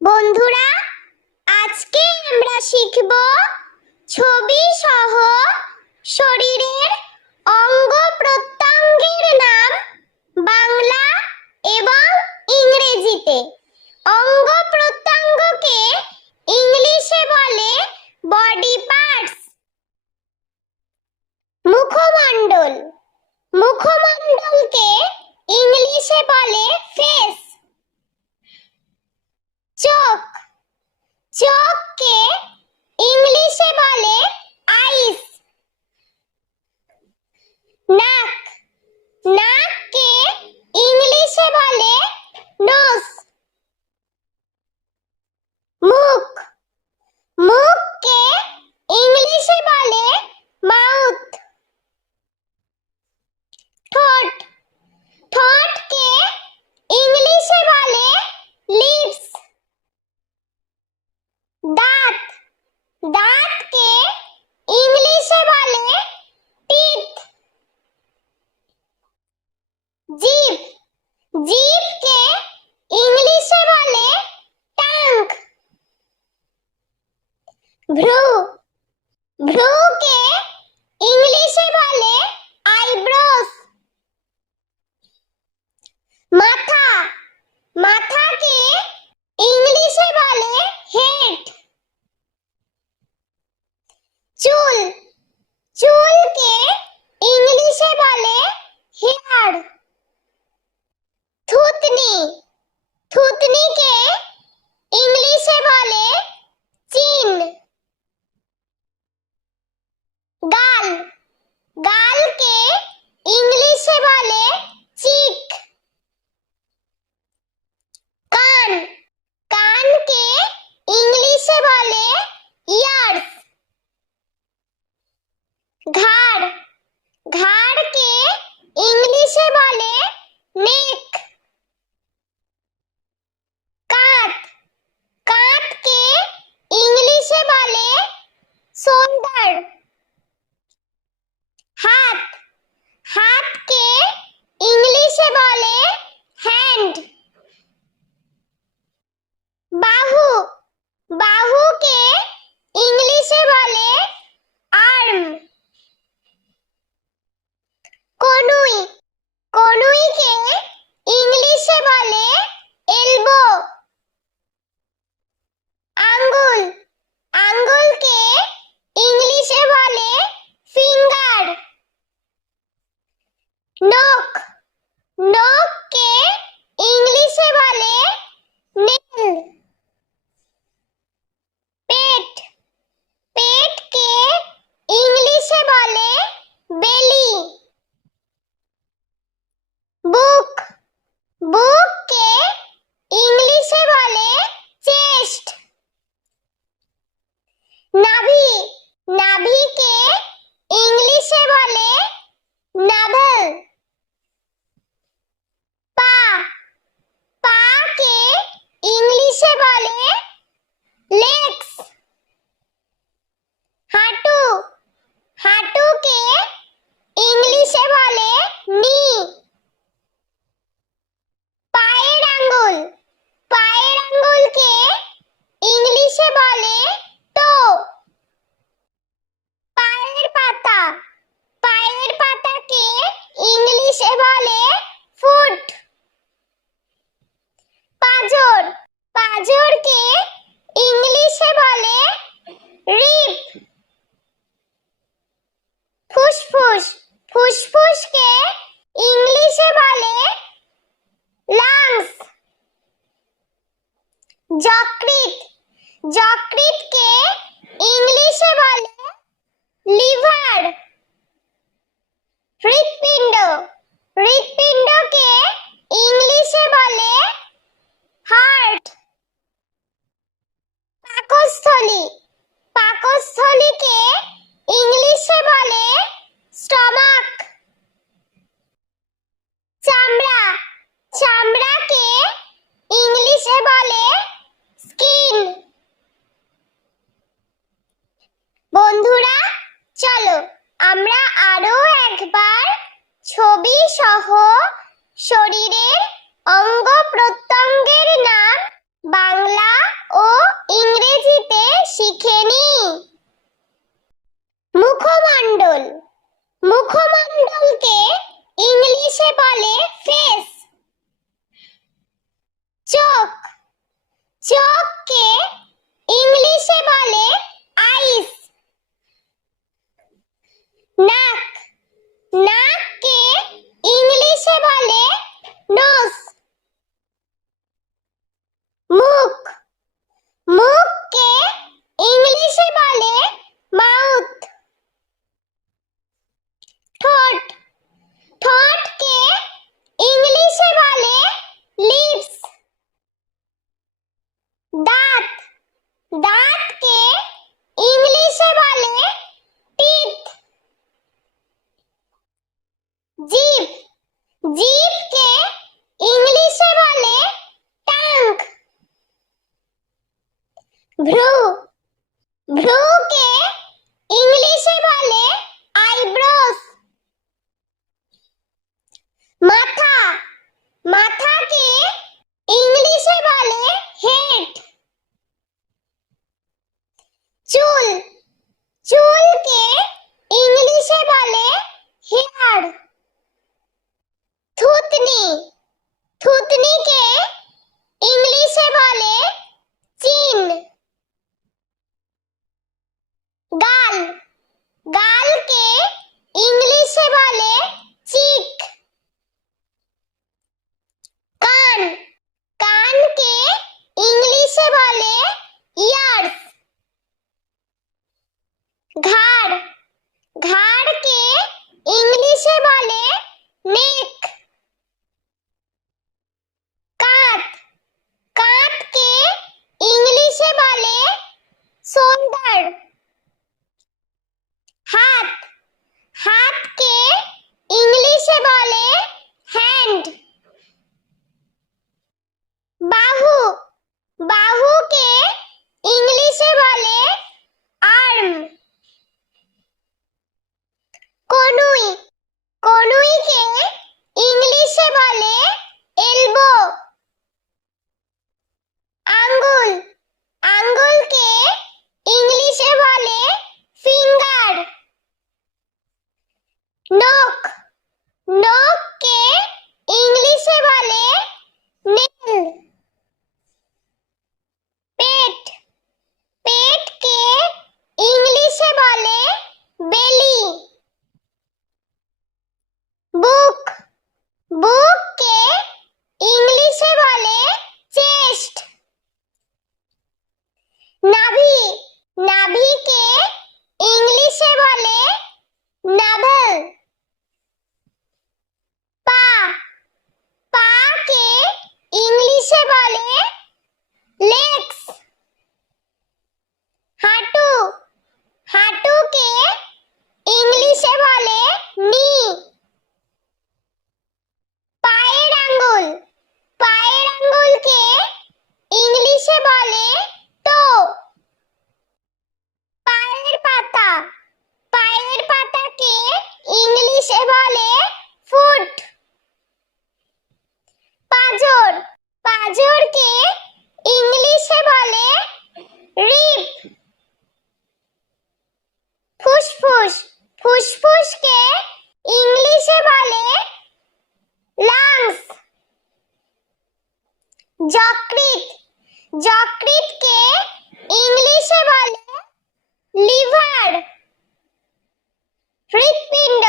বন্ধুরা, আজকে আমরা শিখব ছবি সহ শরীরের অঙ্গ প্রত্যঙ্গের নাম বাংলা এবং ইংরেজিতে। অঙ্গ প্রত্যঙ্গকে ইংলিশে বলে বডি পার্টস। মুখমণ্ডল, মুখমণ্ডলকে ইংলিশে বলে ফেস। চোখ, চোখকে ইংলিশে বলে আইস। নাক, নাককে ইংলিশে বলে নোজ। মুখ, মুখকে ইংলিশে বলে মাউথ। ঠোঁট, ঠোঁটকে ইংলিশে বলে লিপস। দাঁত, দাঁতকে ইংলিশে বলে টিথ। জিভ, জিভকে ইংলিশে বলে টাং। ভ্রু, ভ্রুকে ইংলিশে বলে আইব্রোস। মাথা, মাথাকে ইংলিশে বলে হেড। চুল, চুলকে ইংলিশে বলে হেয়ার। থুতনি, থুতনিকে ইংলিশে বলে চিন। গাল, গালকে ইংলিশে বলে চিক। কান, কানকে ইংলিশে বলে ইয়ার্স। ঘাড়, ঘাড়কে ইংলিশে বলে নেক। কাঁধ, কাঁধকে ইংলিশে বলে শোল্ডার। হাত, হাতকে ইংলিশে বলে হ্যান্ড। বাহু, বাহুকে ইংলিশে বলে আর্ম। কনুই, কনুইকে ইংলিশে বলে এলবো। আঙ্গুল, আঙ্গুলকে ইংলিশে বলে ফিঙ্গার। নখ, নখকে ইংলিশে বলে নেল। পেট, পেটকে ইংলিশে বলে বেলি। বুক, বুককে ইংলিশে বলে চেস্ট। নাভি, নাভিকে ইংলিশে বলে নাভেল। পা, পাকে ইংলিশে বলে লেগস। হাঁটু, হাঁটুকে ইংলিশে বলে নি। পায়ের আঙ্গুল, পায়ের আঙ্গুলকে ইংলিশে বলে টো। পায়ের পাতা, পায়ের পাতাকে ইংলিশে বলে ফুট। পাঁজর, পাঁজরকে ইংলিশে বলে রিব। ফুসফুস, ফুসফুসকে ইংলিশে বলে লাংস। যকৃৎ, যকৃৎকে ইংলিশে বলে লিভার। হৃৎপিণ্ড, হৃৎপিণ্ডকে ইংলিশে বলে হার্ট। পাকস্থলী, পাকস্থলীকে ইংলিশে বলে স্টমাক। চামড়া, চামড়াকে ইংলিশে বলে স্কিন। বন্ধুরা, চলো আমরা আরো একবার ছবি সহ শরীরের অঙ্গ প্রত্যঙ্গের নাম দাঁতকে ইংলিশে বলে টিথ। জিভ, জিভকে ইংলিশে বলে টাঙ্ক। ভ্রু, ভ্রুকে ইংলিশে বলে আইব্রোস। মাথা, মাথাকে ইংলিশে বলে হেড। চুল, চুলকে ইংলিশে বলে হেয়ার। থুতনি, থুতনিকে ইংলিশে বলে চিন। গাল, গালকে ইংলিশে বলে চিক। কান, কানকে ইংলিশে বলে ইয়ার্স। ঘাড়, ঘাড়কে ইংলিশে বলে নেক। কাঁধ, কাঁধকে ইংলিশে বলে শোল্ডার। হাত, হাতকে ইংলিশে বলে হ্যান্ড। বাহু, বাহুকে ইংলিশে বলে আর্ম। কনুই, কনুইকে ইংলিশে বলে এলবো। আঙ্গুল, আঙ্গুলকে ইংলিশে বলে ফিঙ্গার। নখ, নখকে ইংলিশে বলে নেল। পেট, পেটকে ইংলিশে বলে বেলি। বুক, বুককে ইংলিশে বলে চেস্ট। নাভি, নাভিকে ইংলিশে বলে নাভেল। পা, পাকে ইংলিশে বলে লেগস। হাঁটু, হাঁটুকে ইংলিশে বলে নি। পায়ের আঙ্গুল, পায়ের আঙ্গুলকে ইংলিশে বলে টো। পায়ের পাতা, পায়ের পাতাকে ইংলিশে বলে ফুট। পাঁজর, পাঁজরকে ইংলিশে বলে রিব। ফুসফুস, ফুসফুসকে ইংলিশে বলে লাংস। যকৃৎ, যকৃৎকে ইংলিশে বলে লিভার। হৃৎপিণ্ড,